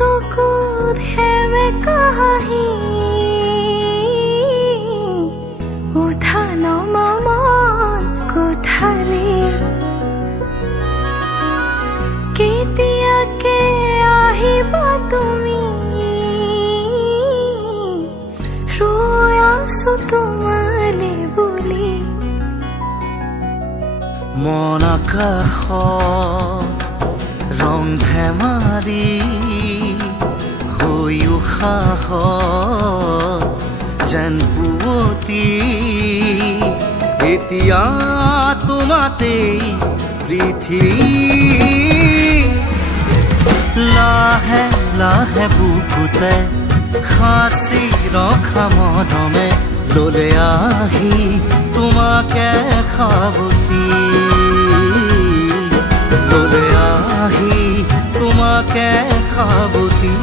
चकुत हेवे काहि उठा नमा मन कोठाली केतियाके आहिबा तुमी रৈ आছো তোমালে বুলি মন আকাশত ৰং ধেমালি হৈ উশাহত যেন পুৱতি এতিয়া তোমাতেই পৃথিৱী লাহে লাহে বুকুতে সাঁচি ৰখা মৰমে ললে আহি তোমাকে সাৱতি ললে আহি তোমাকে সাৱতি